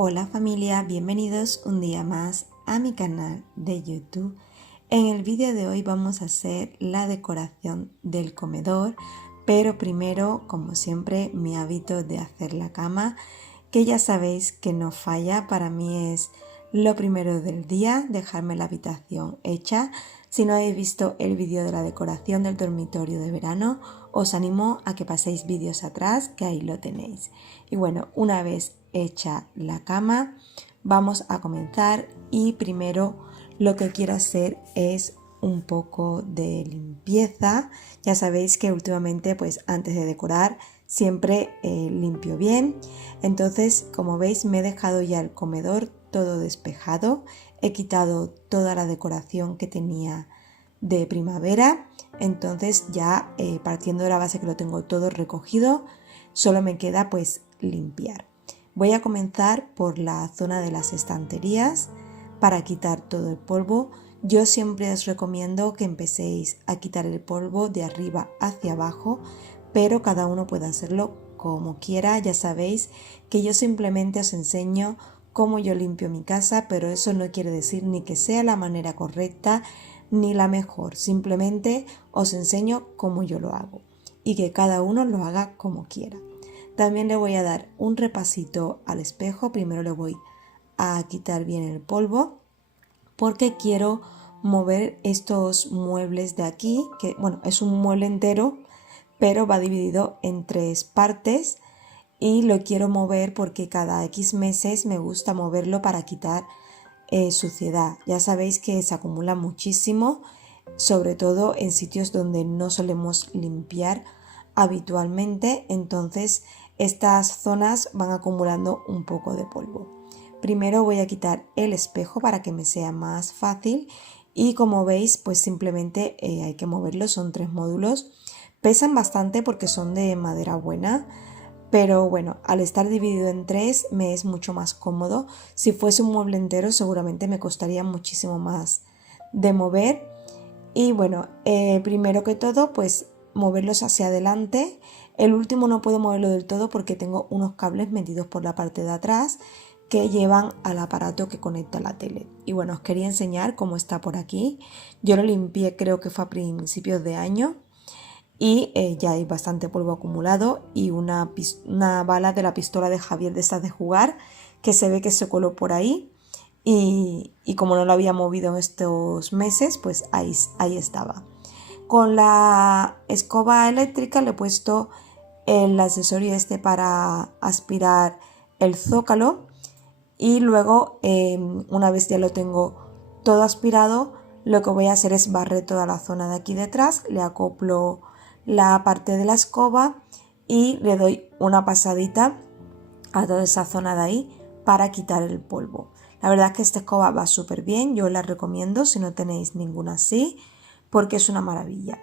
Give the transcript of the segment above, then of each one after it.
Hola familia, bienvenidos un día más a mi canal de YouTube. En el vídeo de hoy vamos a hacer la decoración del comedor, pero primero, como siempre, mi hábito de hacer la cama, que ya sabéis que no falla, para mí es lo primero del día, dejarme la habitación hecha. Si no habéis visto el vídeo de la decoración del dormitorio de verano, os animo a que paséis vídeos atrás, que ahí lo tenéis. Y bueno, una vez hecha la cama, vamos a comenzar y primero lo que quiero hacer es un poco de limpieza. Ya sabéis que últimamente, pues antes de decorar, siempre limpio bien. Entonces, como veis, me he dejado ya el comedor todo despejado. He quitado toda la decoración que tenía de primavera. Entonces ya partiendo de la base que lo tengo todo recogido, solo me queda pues limpiar. Voy a comenzar por la zona de las estanterías para quitar todo el polvo. Yo siempre os recomiendo que empecéis a quitar el polvo de arriba hacia abajo, pero cada uno puede hacerlo como quiera. Ya sabéis que yo simplemente os enseño cómo yo limpio mi casa, pero eso no quiere decir ni que sea la manera correcta ni la mejor. Simplemente os enseño cómo yo lo hago y que cada uno lo haga como quiera. También le voy a dar un repasito al espejo. Primero le voy a quitar bien el polvo porque quiero mover estos muebles de aquí, que bueno, es un mueble entero, pero va dividido en 3 partes y lo quiero mover porque cada X meses me gusta moverlo para quitar suciedad. Ya sabéis que se acumula muchísimo, sobre todo en sitios donde no solemos limpiar habitualmente, entonces estas zonas van acumulando un poco de polvo. Primero voy a quitar el espejo para que me sea más fácil y como veis pues simplemente hay que moverlo. Son 3 módulos, pesan bastante porque son de madera buena, pero bueno, al estar dividido en 3 me es mucho más cómodo. Si fuese un mueble entero seguramente me costaría muchísimo más de mover. Y bueno, primero que todo pues moverlos hacia adelante. El último no puedo moverlo del todo porque tengo unos cables metidos por la parte de atrás que llevan al aparato que conecta la tele. Y bueno, os quería enseñar cómo está por aquí. Yo lo limpié, creo que fue a principios de año, y ya hay bastante polvo acumulado y una bala de la pistola de Javier de estas de jugar que se ve que se coló por ahí y como no lo había movido en estos meses, pues ahí estaba. Con la escoba eléctrica le he puesto el accesorio este para aspirar el zócalo y luego una vez ya lo tengo todo aspirado, lo que voy a hacer es barrer toda la zona de aquí detrás. Le acoplo la parte de la escoba y le doy una pasadita a toda esa zona de ahí para quitar el polvo. La verdad es que esta escoba va súper bien, yo la recomiendo si no tenéis ninguna así, porque es una maravilla.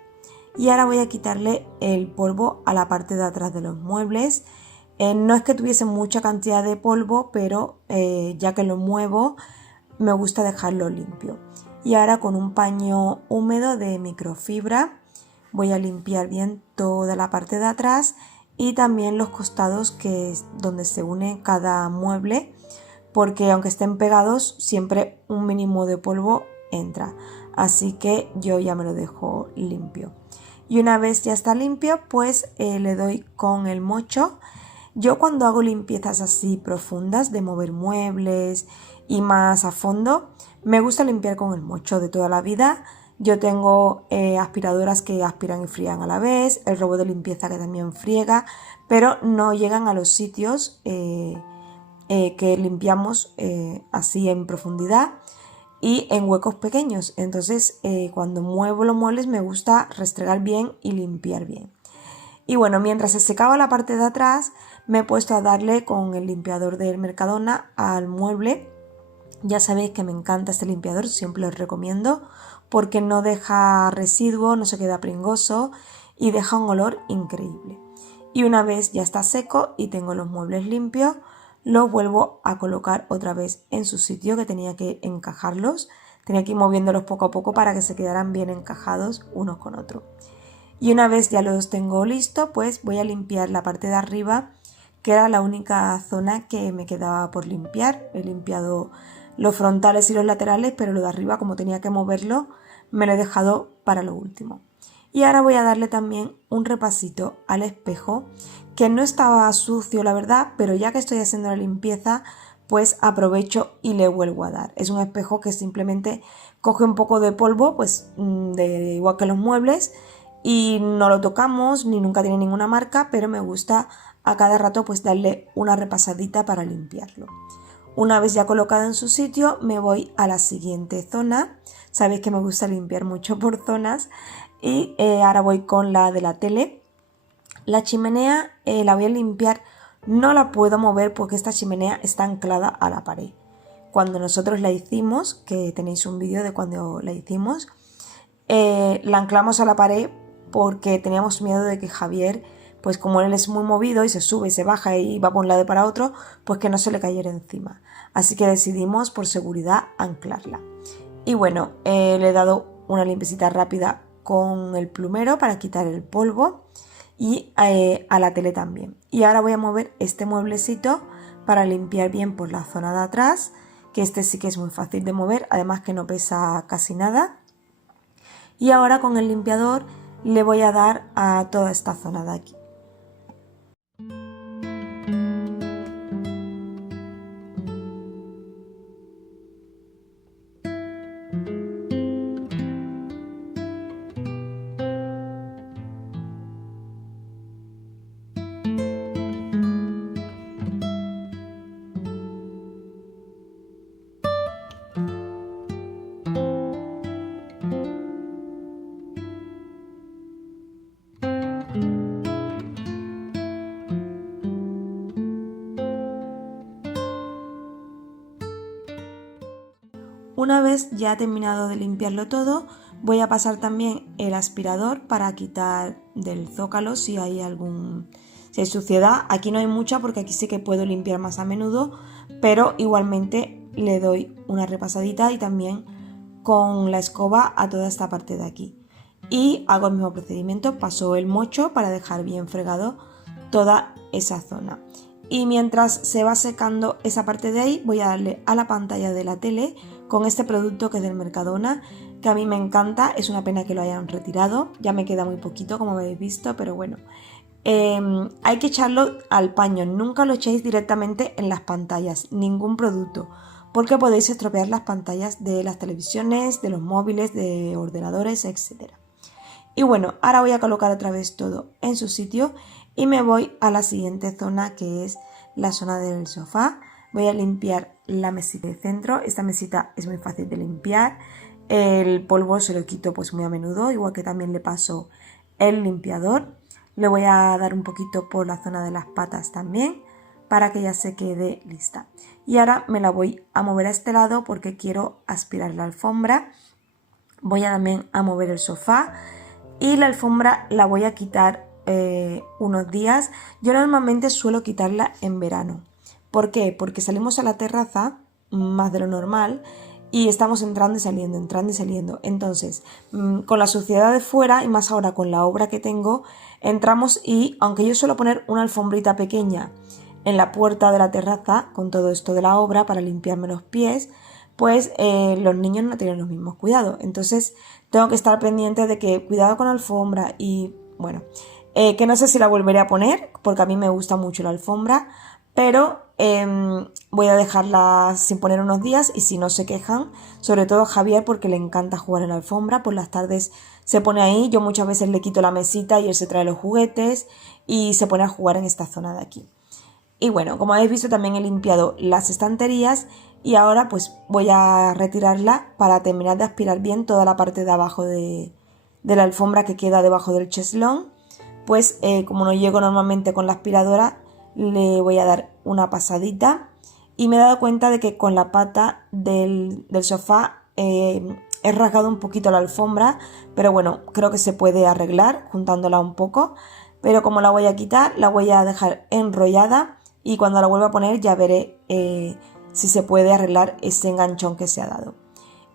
Y ahora voy a quitarle el polvo a la parte de atrás de los muebles. No es que tuviese mucha cantidad de polvo, pero ya que lo muevo me gusta dejarlo limpio. Y ahora con un paño húmedo de microfibra voy a limpiar bien toda la parte de atrás y también los costados, que es donde se une cada mueble, porque aunque estén pegados siempre un mínimo de polvo entra, así que yo ya me lo dejo limpio. Y una vez ya está limpio, pues le doy con el mocho. Yo cuando hago limpiezas así profundas de mover muebles y más a fondo, me gusta limpiar con el mocho de toda la vida. Yo tengo aspiradoras que aspiran y frían a la vez, el robot de limpieza que también friega, pero no llegan a los sitios que limpiamos así en profundidad y en huecos pequeños. Entonces cuando muevo los muebles me gusta restregar bien y limpiar bien. Y bueno, mientras se secaba la parte de atrás, me he puesto a darle con el limpiador del Mercadona al mueble. Ya sabéis que me encanta este limpiador, siempre os recomiendo, porque no deja residuos, no se queda pringoso y deja un olor increíble. Y una vez ya está seco y tengo los muebles limpios, los vuelvo a colocar otra vez en su sitio, que tenía que encajarlos. Tenía que ir moviéndolos poco a poco para que se quedaran bien encajados unos con otros. Y una vez ya los tengo listos, pues voy a limpiar la parte de arriba, que era la única zona que me quedaba por limpiar. He limpiado los frontales y los laterales, pero lo de arriba, como tenía que moverlo, me lo he dejado para lo último. Y ahora voy a darle también un repasito al espejo, que no estaba sucio la verdad, pero ya que estoy haciendo la limpieza, pues aprovecho y le vuelvo a dar. Es un espejo que simplemente coge un poco de polvo, pues igual que los muebles, y no lo tocamos ni nunca tiene ninguna marca, pero me gusta a cada rato pues darle una repasadita para limpiarlo. Una vez ya colocado en su sitio, me voy a la siguiente zona. Sabéis que me gusta limpiar mucho por zonas y ahora voy con la de la tele. La chimenea la voy a limpiar, no la puedo mover porque esta chimenea está anclada a la pared. Cuando nosotros la hicimos, que tenéis un vídeo de cuando la hicimos, la anclamos a la pared porque teníamos miedo de que Javier, pues como él es muy movido y se sube y se baja y va por un lado para otro, pues que no se le cayera encima. Así que decidimos por seguridad anclarla. Y bueno, le he dado una limpiecita rápida con el plumero para quitar el polvo y a la tele también. Y ahora voy a mover este mueblecito para limpiar bien por la zona de atrás, que este sí que es muy fácil de mover, además que no pesa casi nada. Y ahora con el limpiador le voy a dar a toda esta zona de aquí. Una vez ya he terminado de limpiarlo todo, voy a pasar también el aspirador para quitar del zócalo si hay suciedad. Aquí no hay mucha porque aquí sí que puedo limpiar más a menudo, pero igualmente le doy una repasadita y también con la escoba a toda esta parte de aquí. Y hago el mismo procedimiento, paso el mocho para dejar bien fregado toda esa zona. Y mientras se va secando esa parte de ahí, voy a darle a la pantalla de la tele con este producto que es del Mercadona, que a mí me encanta. Es una pena que lo hayan retirado, ya me queda muy poquito como habéis visto, pero bueno. Hay que echarlo al paño, nunca lo echéis directamente en las pantallas, ningún producto, porque podéis estropear las pantallas de las televisiones, de los móviles, de ordenadores, etc. Y bueno, ahora voy a colocar otra vez todo en su sitio y me voy a la siguiente zona, que es la zona del sofá. Voy a limpiar la mesita de centro. Esta mesita es muy fácil de limpiar. El polvo se lo quito pues muy a menudo, igual que también le paso el limpiador. Le voy a dar un poquito por la zona de las patas también para que ya se quede lista. Y ahora me la voy a mover a este lado porque quiero aspirar la alfombra. Voy también a mover el sofá y la alfombra la voy a quitar unos días. Yo normalmente suelo quitarla en verano. ¿Por qué? Porque salimos a la terraza más de lo normal y estamos entrando y saliendo, entrando y saliendo. Entonces, con la suciedad de fuera y más ahora con la obra que tengo, entramos y aunque yo suelo poner una alfombrita pequeña en la puerta de la terraza con todo esto de la obra para limpiarme los pies, pues los niños no tienen los mismos cuidados. Entonces tengo que estar pendiente de que cuidado con la alfombra y bueno, que no sé si la volveré a poner porque a mí me gusta mucho la alfombra, pero voy a dejarlas sin poner unos días y si no se quejan, sobre todo a Javier porque le encanta jugar en la alfombra, por las tardes se pone ahí, yo muchas veces le quito la mesita y él se trae los juguetes y se pone a jugar en esta zona de aquí. Y bueno, como habéis visto también he limpiado las estanterías y ahora pues voy a retirarla para terminar de aspirar bien toda la parte de abajo de la alfombra que queda debajo del cheslón. Pues como no llego normalmente con la aspiradora, le voy a dar una pasadita y me he dado cuenta de que con la pata del sofá he rasgado un poquito la alfombra, pero bueno, creo que se puede arreglar juntándola un poco, pero como la voy a quitar, la voy a dejar enrollada y cuando la vuelva a poner ya veré si se puede arreglar ese enganchón que se ha dado.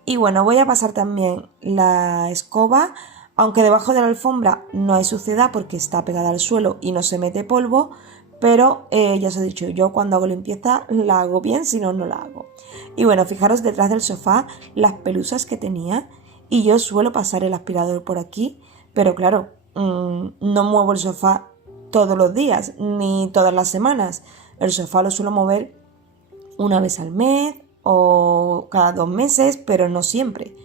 Y bueno, voy a pasar también la escoba, aunque debajo de la alfombra no hay suciedad porque está pegada al suelo y no se mete polvo, pero ya os he dicho, yo cuando hago limpieza la hago bien, si no, no la hago. Y bueno, fijaros detrás del sofá las pelusas que tenía y yo suelo pasar el aspirador por aquí, pero claro, no muevo el sofá todos los días ni todas las semanas. El sofá lo suelo mover una vez al mes o cada 2 meses, pero no siempre,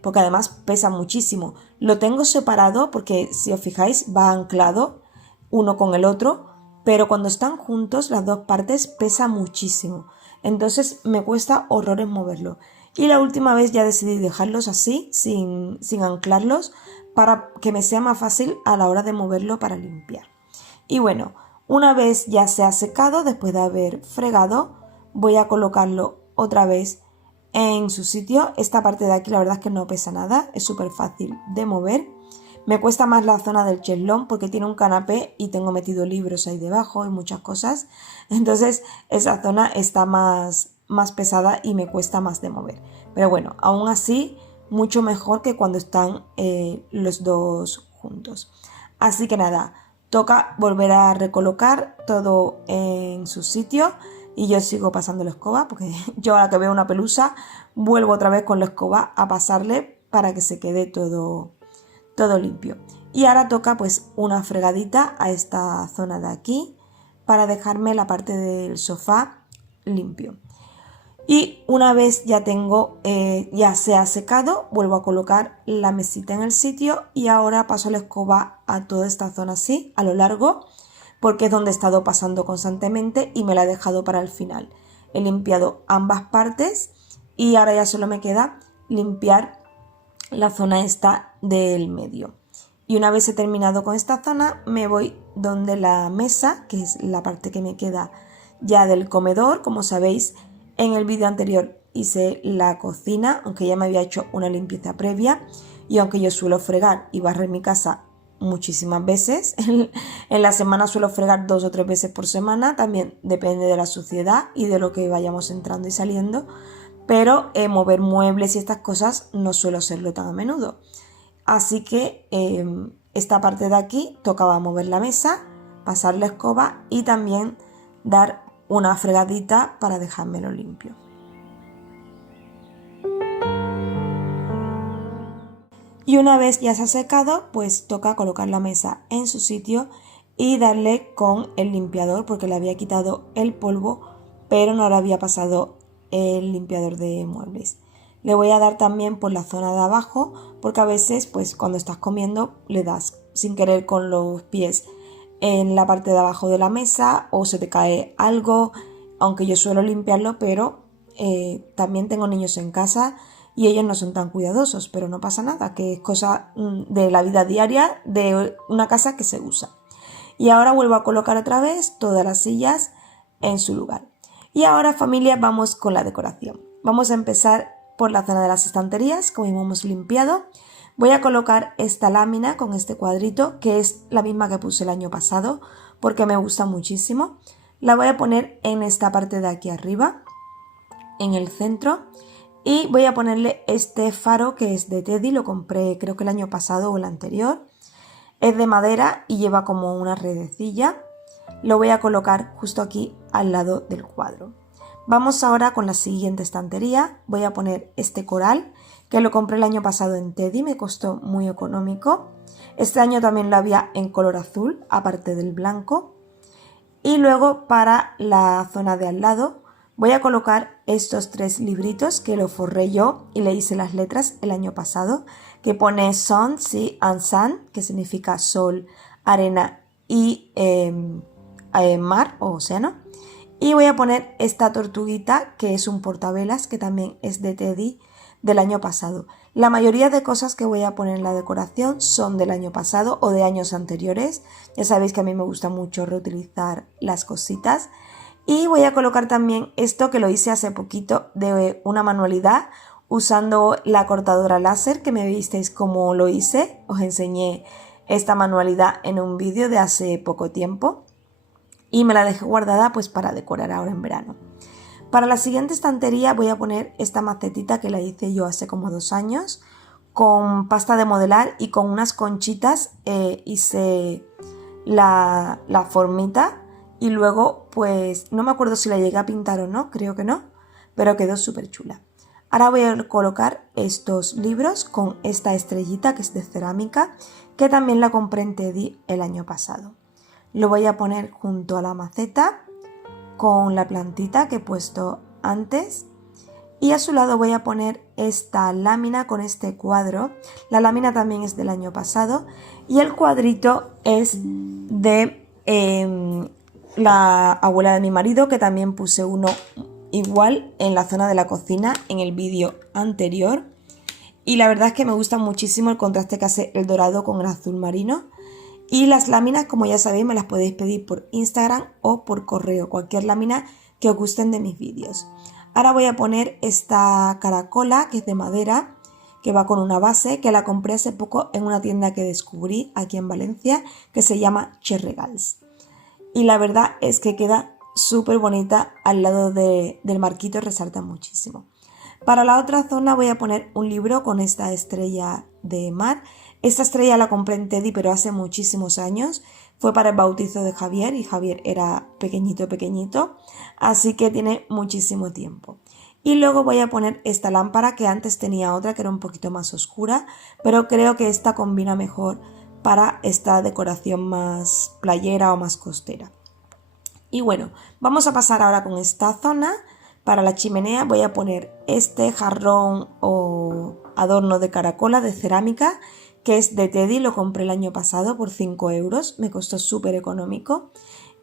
porque además pesa muchísimo. Lo tengo separado porque si os fijáis va anclado uno con el otro, pero cuando están juntos las dos partes pesa muchísimo, entonces me cuesta horrores moverlo. Y la última vez ya decidí dejarlos así, sin anclarlos, para que me sea más fácil a la hora de moverlo para limpiar. Y bueno, una vez ya se ha secado, después de haber fregado, voy a colocarlo otra vez en su sitio. Esta parte de aquí la verdad es que no pesa nada, es súper fácil de mover. Me cuesta más la zona del cheslón porque tiene un canapé y tengo metido libros ahí debajo y muchas cosas. Entonces esa zona está más pesada y me cuesta más de mover. Pero bueno, aún así mucho mejor que cuando están los dos juntos. Así que nada, toca volver a recolocar todo en su sitio. Y yo sigo pasando la escoba porque yo ahora que veo una pelusa vuelvo otra vez con la escoba a pasarle para que se quede todo limpio. Y ahora toca pues una fregadita a esta zona de aquí para dejarme la parte del sofá limpio. Y una vez ya tengo, ya se ha secado, vuelvo a colocar la mesita en el sitio y ahora paso la escoba a toda esta zona así, a lo largo, porque es donde he estado pasando constantemente y me la he dejado para el final. He limpiado ambas partes y ahora ya solo me queda limpiar la zona esta del medio. Y una vez he terminado con esta zona, me voy donde la mesa, que es la parte que me queda ya del comedor. Como sabéis, en el vídeo anterior hice la cocina, aunque ya me había hecho una limpieza previa. Y aunque yo suelo fregar y barrer mi casa muchísimas veces, en la semana suelo fregar 2 o 3 veces por semana, también depende de la suciedad y de lo que vayamos entrando y saliendo, pero mover muebles y estas cosas no suelo hacerlo tan a menudo. Así que esta parte de aquí tocaba mover la mesa, pasar la escoba y también dar una fregadita para dejármelo limpio. Y una vez ya se ha secado, pues toca colocar la mesa en su sitio y darle con el limpiador porque le había quitado el polvo, pero no le había pasado el limpiador de muebles. Le voy a dar también por la zona de abajo porque a veces pues cuando estás comiendo le das sin querer con los pies en la parte de abajo de la mesa o se te cae algo, aunque yo suelo limpiarlo, pero también tengo niños en casa y ellos no son tan cuidadosos, pero no pasa nada, que es cosa de la vida diaria de una casa que se usa. Y ahora vuelvo a colocar otra vez todas las sillas en su lugar. Y ahora, familia, vamos con la decoración. Vamos a empezar por la zona de las estanterías, como hemos limpiado. Voy a colocar esta lámina con este cuadrito, que es la misma que puse el año pasado, porque me gusta muchísimo. La voy a poner en esta parte de aquí arriba, en el centro. Y voy a ponerle este faro que es de Teddy, lo compré creo que el año pasado o el anterior. Es de madera y lleva como una redecilla. Lo voy a colocar justo aquí al lado del cuadro. Vamos ahora con la siguiente estantería. Voy a poner este coral que lo compré el año pasado en Teddy, me costó muy económico. Este año también lo había en color azul, aparte del blanco. Y luego para la zona de al lado voy a colocar estos 3 libritos que lo forré yo y le hice las letras el año pasado, que pone Sun, Sea and Sand, que significa sol, arena y mar o océano. Y voy a poner esta tortuguita, que es un portavelas, que también es de Teddy del año pasado. La mayoría de cosas que voy a poner en la decoración son del año pasado o de años anteriores. Ya sabéis que a mí me gusta mucho reutilizar las cositas. Y voy a colocar también esto que lo hice hace poquito de una manualidad usando la cortadora láser, que me visteis cómo lo hice. Os enseñé esta manualidad en un vídeo de hace poco tiempo y me la dejé guardada pues para decorar ahora en verano. Para la siguiente estantería voy a poner esta macetita que la hice yo hace como 2 años con pasta de modelar y con unas conchitas hice la formita y luego pues no me acuerdo si la llegué a pintar o no, creo que no, pero quedó súper chula. Ahora voy a colocar estos libros con esta estrellita que es de cerámica, que también la compré en Teddy el año pasado. Lo voy a poner junto a la maceta con la plantita que he puesto antes y a su lado voy a poner esta lámina con este cuadro. La lámina también es del año pasado y el cuadrito es de la abuela de mi marido, que también puse uno igual en la zona de la cocina en el vídeo anterior, y la verdad es que me gusta muchísimo el contraste que hace el dorado con el azul marino. Y las láminas, como ya sabéis, me las podéis pedir por Instagram o por correo, cualquier lámina que os gusten de mis vídeos. Ahora voy a poner esta caracola, que es de madera, que va con una base, que la compré hace poco en una tienda que descubrí aquí en Valencia, que se llama Cherregals. Y la verdad es que queda súper bonita al lado del marquito, resalta muchísimo. Para la otra zona voy a poner un libro con esta estrella de mar. Esta estrella la compré en Teddy, pero hace muchísimos años. Fue para el bautizo de Javier y Javier era pequeñito, así que tiene muchísimo tiempo. Y luego voy a poner esta lámpara, que antes tenía otra que era un poquito más oscura, pero creo que esta combina mejor para esta decoración más playera o más costera. Y bueno, vamos a pasar ahora con esta zona. Para la chimenea voy a poner este jarrón o adorno de caracola de cerámica, que es de Teddy, lo compré el año pasado por 5 euros, me costó súper económico.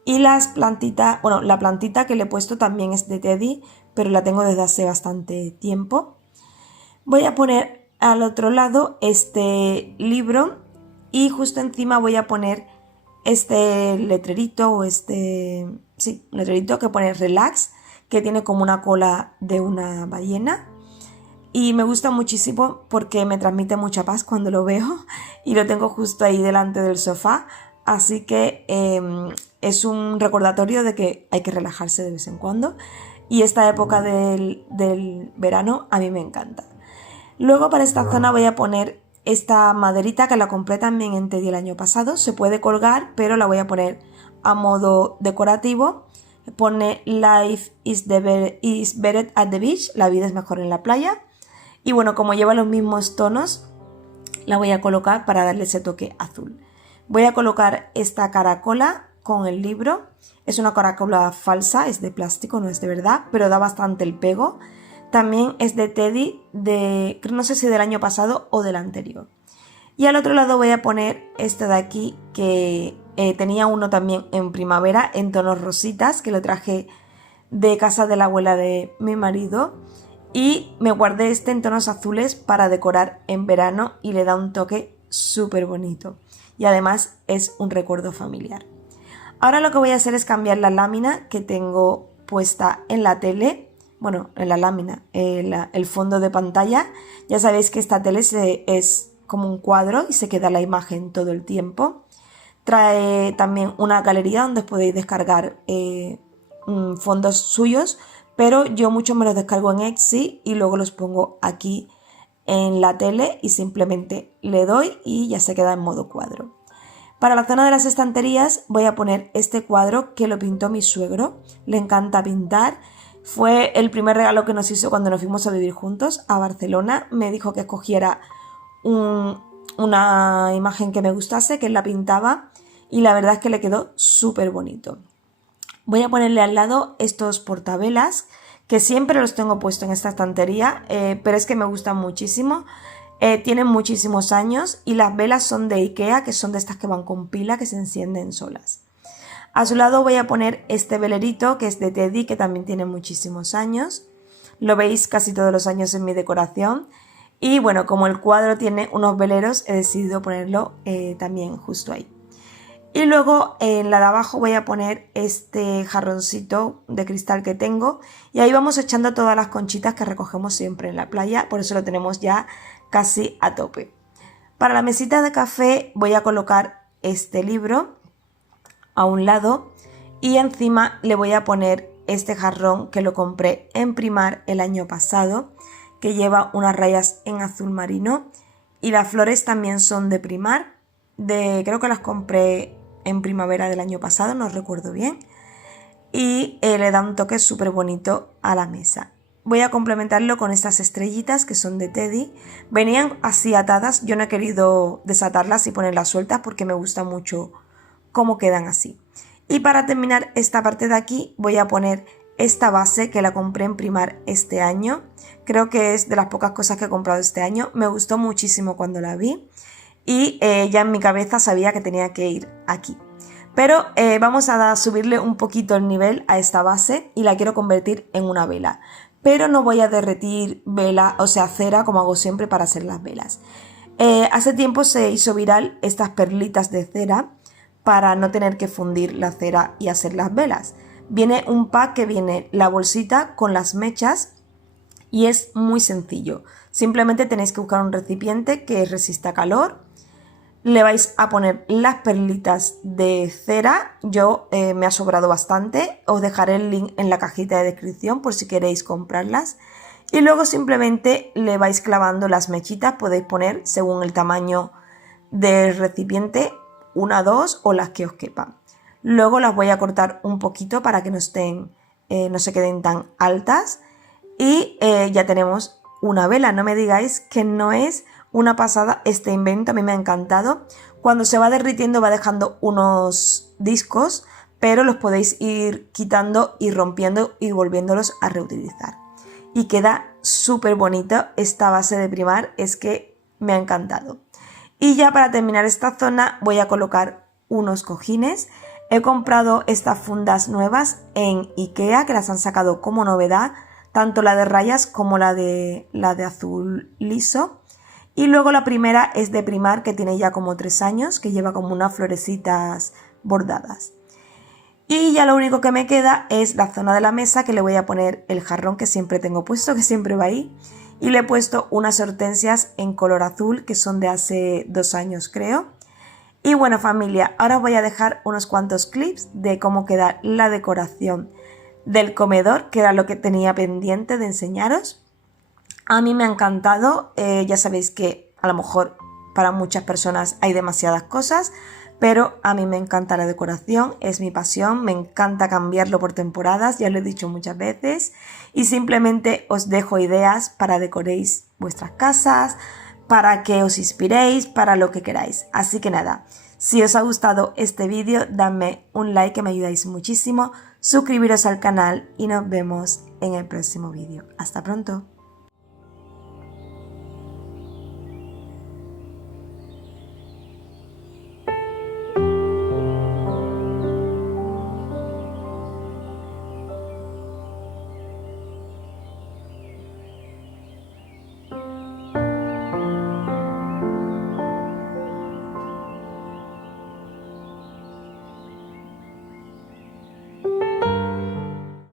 Y las plantitas, bueno, la plantita que le he puesto también es de Teddy, pero la tengo desde hace bastante tiempo. Voy a poner al otro lado este libro y justo encima voy a poner este letrerito o letrerito que pone relax, que tiene como una cola de una ballena. Y me gusta muchísimo porque me transmite mucha paz cuando lo veo y lo tengo justo ahí delante del sofá. Así que es un recordatorio de que hay que relajarse de vez en cuando. Y esta época del verano a mí me encanta. Luego para esta zona voy a poner esta maderita que la compré también en Teddy el año pasado. Se puede colgar, pero la voy a poner a modo decorativo. Pone Life is better at the beach, la vida es mejor en la playa. Y bueno, como lleva los mismos tonos, la voy a colocar para darle ese toque azul. Voy a colocar esta caracola con el libro. Es una caracola falsa, es de plástico, no es de verdad, pero da bastante el pego. También es de Teddy, no sé si del año pasado o del anterior. Y al otro lado voy a poner este de aquí, que tenía uno también en primavera en tonos rositas, que lo traje de casa de la abuela de mi marido. Y me guardé este en tonos azules para decorar en verano y le da un toque súper bonito. Y además es un recuerdo familiar. Ahora lo que voy a hacer es cambiar la lámina que tengo puesta en la tele. Bueno, en la lámina, el fondo de pantalla. Ya sabéis que esta tele es como un cuadro y se queda la imagen todo el tiempo. Trae también una galería donde os podéis descargar fondos suyos, pero yo muchos me los descargo en Etsy y luego los pongo aquí en la tele y simplemente le doy y ya se queda en modo cuadro. Para la zona de las estanterías voy a poner este cuadro que lo pintó mi suegro, le encanta pintar. Fue el primer regalo que nos hizo cuando nos fuimos a vivir juntos a Barcelona. Me dijo que escogiera una imagen que me gustase, que él la pintaba y la verdad es que le quedó súper bonito. Voy a ponerle al lado estos portavelas, que siempre los tengo puestos en esta estantería, pero es que me gustan muchísimo. Tienen muchísimos años y las velas son de Ikea, que son de estas que van con pila, que se encienden solas. A su lado voy a poner este velerito, que es de Teddy, que también tiene muchísimos años. Lo veis casi todos los años en mi decoración. Y bueno, como el cuadro tiene unos veleros, he decidido ponerlo también justo ahí. Y luego en la de abajo voy a poner este jarroncito de cristal que tengo. Y ahí vamos echando todas las conchitas que recogemos siempre en la playa. Por eso lo tenemos ya casi a tope. Para la mesita de café voy a colocar este libro a un lado. Y encima le voy a poner este jarrón que lo compré en Primar el año pasado, que lleva unas rayas en azul marino, y las flores también son de Primar, creo que las compré en primavera del año pasado, no recuerdo bien, y le da un toque súper bonito a la mesa. Voy a complementarlo con estas estrellitas que son de Teddy. Venían así atadas, yo no he querido desatarlas y ponerlas sueltas porque me gusta mucho cómo quedan así. Y para terminar esta parte de aquí voy a poner esta base que la compré en Primar este año. Creo que es de las pocas cosas que he comprado este año. Me gustó muchísimo cuando la vi y ya en mi cabeza sabía que tenía que ir aquí. Pero vamos a subirle un poquito el nivel a esta base y la quiero convertir en una vela. Pero no voy a derretir vela, o sea, cera, como hago siempre para hacer las velas. Hace tiempo se hizo viral estas perlitas de cera para no tener que fundir la cera y hacer las velas. Viene un pack que viene la bolsita con las mechas y es muy sencillo. Simplemente tenéis que buscar un recipiente que resista calor. Le vais a poner las perlitas de cera. Yo me ha sobrado bastante. Os dejaré el link en la cajita de descripción por si queréis comprarlas. Y luego simplemente le vais clavando las mechitas. Podéis poner según el tamaño del recipiente, 1, 2 o las que os quepan. Luego las voy a cortar un poquito para que no se queden tan altas. Y ya tenemos una vela. No me digáis que no es una pasada este invento, a mí me ha encantado. Cuando se va derritiendo va dejando unos discos, pero los podéis ir quitando y rompiendo y volviéndolos a reutilizar. Y queda súper bonito esta base de Primar, es que me ha encantado. Y ya para terminar esta zona voy a colocar unos cojines. He comprado estas fundas nuevas en Ikea, que las han sacado como novedad, tanto la de rayas como la de azul liso. Y luego la primera es de Primar, que tiene ya como 3 años, que lleva como unas florecitas bordadas. Y ya lo único que me queda es la zona de la mesa, que le voy a poner el jarrón que siempre tengo puesto, que siempre va ahí. Y le he puesto unas hortensias en color azul, que son de hace 2 años creo. Y bueno familia, ahora os voy a dejar unos cuantos clips de cómo queda la decoración del comedor, que era lo que tenía pendiente de enseñaros. A mí me ha encantado, ya sabéis que a lo mejor para muchas personas hay demasiadas cosas, pero a mí me encanta la decoración, es mi pasión, me encanta cambiarlo por temporadas, ya lo he dicho muchas veces, y simplemente os dejo ideas para decoréis vuestras casas, para que os inspiréis, para lo que queráis. Así que nada, si os ha gustado este vídeo, dadme un like que me ayudáis muchísimo, suscribiros al canal y nos vemos en el próximo vídeo. Hasta pronto.